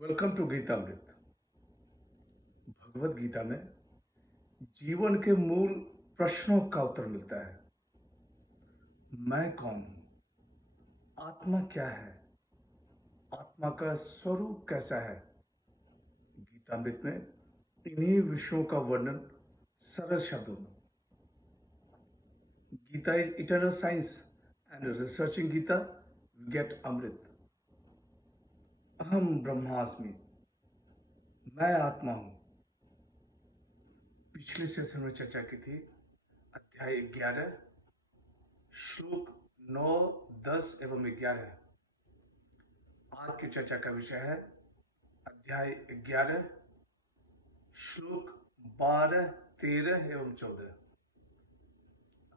Welcome to Geetamrit. Bhagavad Gita में जीवन के मूल प्रश्नों का उत्तर मिलता है। मैं कौन हूं? आत्मा क्या है? आत्मा का स्वरूप कैसा है? गीतामृत में इन्हीं विषयों का वर्णन सरल शब्दों में। Gita is eternal science and researching Gita we get amrit. अहम ब्रह्मास्मि, मैं आत्मा हूं। पिछले सेशन में चर्चा की थी अध्याय 11 श्लोक 9, 10 एवं 11। आज की चर्चा का विषय है अध्याय 11 श्लोक 12, 13 एवं 14।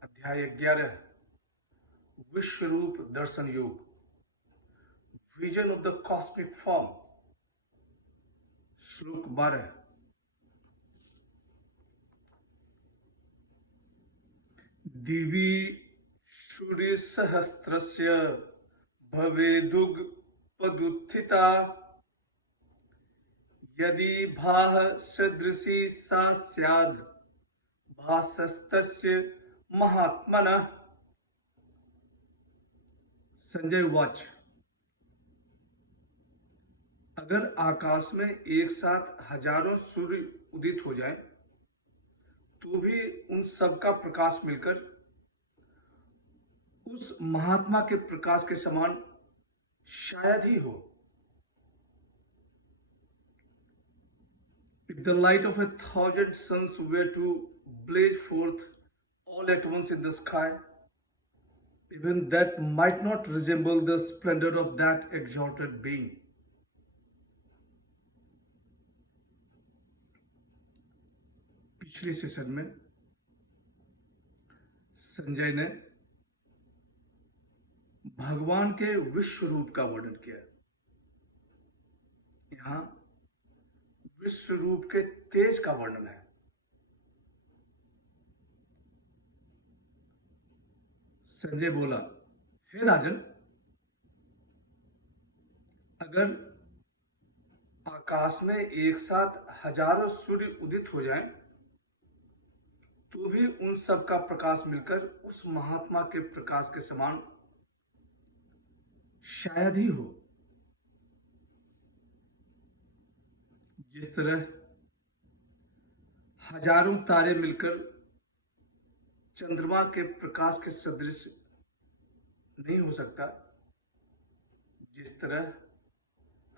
अध्याय 11 विश्व रूप दर्शन योग, vision of the cosmic form. श्लोक 12 दिवि सूर्य सहस्त्रस्य भवेदुगपदुत्थिता यदि भाः सदृशी सा स्याद् भासस्तस्य महात्मनः। संजय उवाच। अगर आकाश में एक साथ हजारों सूर्य उदित हो जाए तो भी उन सब का प्रकाश मिलकर उस महात्मा के प्रकाश के समान शायद ही हो। If the light of 1,000 suns were to blaze forth all at once in the sky, even that might not resemble the splendor of that exalted being. पिछले सेशन में संजय ने भगवान के विश्व रूप का वर्णन किया। यहां विश्व रूप के तेज का वर्णन है। संजय बोला, हे राजन, अगर आकाश में एक साथ हजारों सूर्य उदित हो जाएं, तो भी उन सब का प्रकाश मिलकर उस महात्मा के प्रकाश के समान शायद ही हो। जिस तरह हजारों तारे मिलकर चंद्रमा के प्रकाश के सदृश नहीं हो सकता, जिस तरह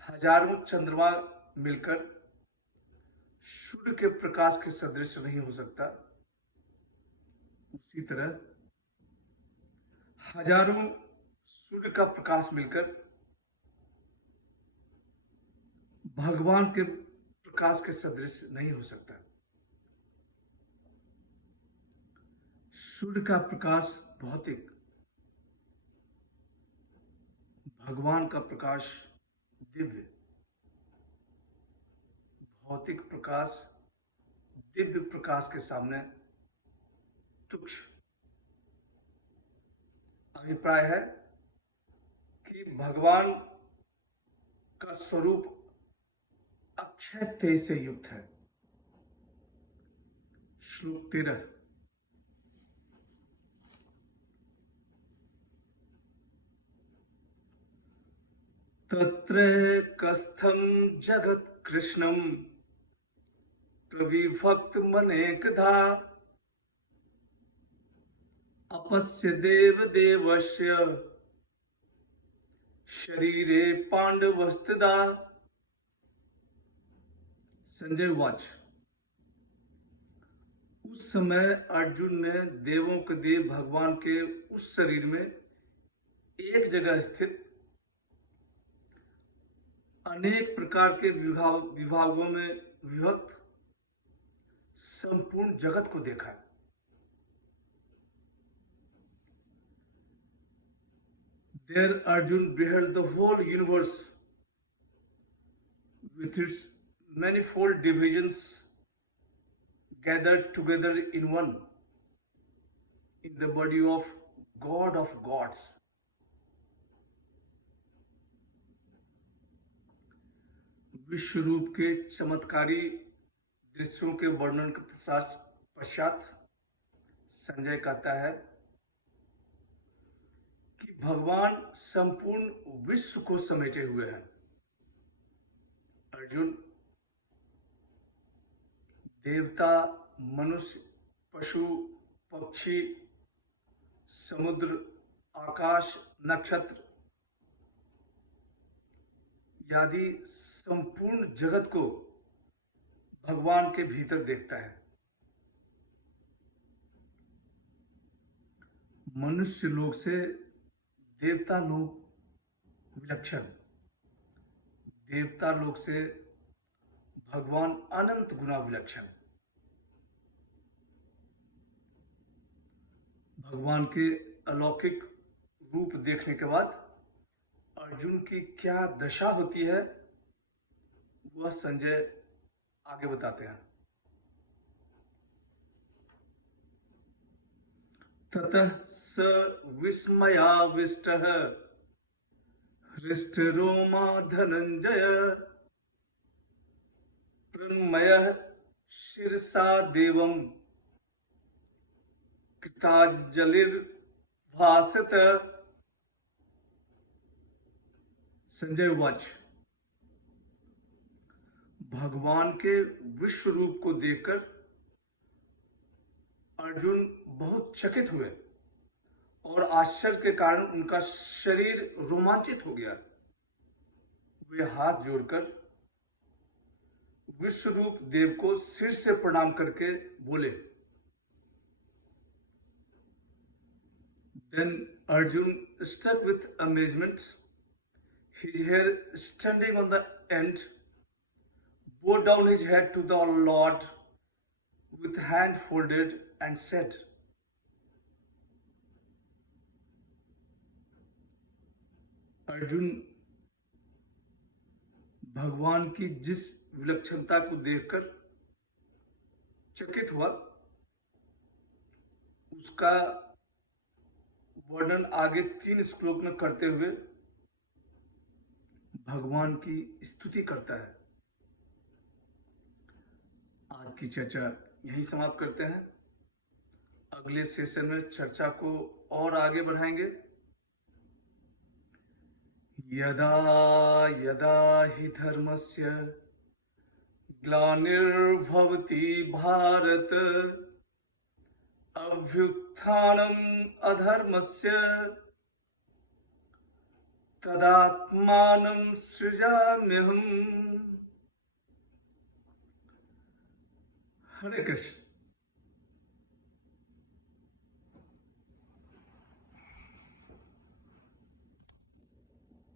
हजारों चंद्रमा मिलकर सूर्य के प्रकाश के सदृश नहीं हो सकता, उसी तरह हजारों सूर्य का प्रकाश मिलकर भगवान के प्रकाश के सदृश नहीं हो सकता। सूर्य का प्रकाश भौतिक, भगवान का प्रकाश दिव्य। भौतिक प्रकाश दिव्य प्रकाश के सामने तुच्छ। अभिप्राय है कि भगवान का स्वरूप अक्षय तेज से युक्त है। श्लोक 13 तत्र कस्थं जगत् कृष्णं प्रविभक्तमनेकधा अपस्य देवदेवस्य शरीरे पांडवस्तदा। संजय उवाच। उस समय अर्जुन ने देवों के देव भगवान के उस शरीर में एक जगह स्थित अनेक प्रकार के विभागों में विभक्त संपूर्ण जगत को देखा। There Arjun beheld the whole universe with its manifold divisions gathered together in one, in the body of God of gods. विश्व रूप के चमत्कारी दृश्यों के वर्णन के पश्चात संजय कहता है कि भगवान संपूर्ण विश्व को समेटे हुए हैं। अर्जुन, देवता, मनुष्य, पशु, पक्षी, समुद्र, आकाश, नक्षत्र आदि संपूर्ण जगत को भगवान के भीतर देखता है। मनुष्य लोक से देवता लोक विलक्षण, देवता लोक से भगवान अनंत गुना विलक्षण। भगवान के अलौकिक रूप देखने के बाद अर्जुन की क्या दशा होती है वह संजय आगे बताते हैं। ततः स विस्मयाविष्टः हृष्टरोमा धनंजय प्रणमयः शिरसा देवं कृतांजलिर्भाषत। संजय उवाच, भगवान के विश्व रूप को देखकर अर्जुन बहुत चकित हुए और आश्चर्य के कारण उनका शरीर रोमांचित हो गया। वे हाथ जोड़कर विश्व रूप देव को सिर से प्रणाम करके बोले। Then Arjun, struck with amazement, his hair standing on the end, bowed down his head to the Lord with hand folded and said, Arjun भगवान की जिस विलक्षणता को देखकर चकित हुआ उसका वर्णन आगे 3 श्लोक में करते हुए भगवान की स्तुति करता है। आज की चर्चा यहीं समाप्त करते हैं। अगले सेशन में चर्चा को और आगे बढ़ाएंगे। यदा यदा हि धर्मस्य ग्लानिर्भवति भारत अभ्युत्थानम् अधर्मस्य तदात्मानं सृजाम्यहम्। हरे कृष्ण।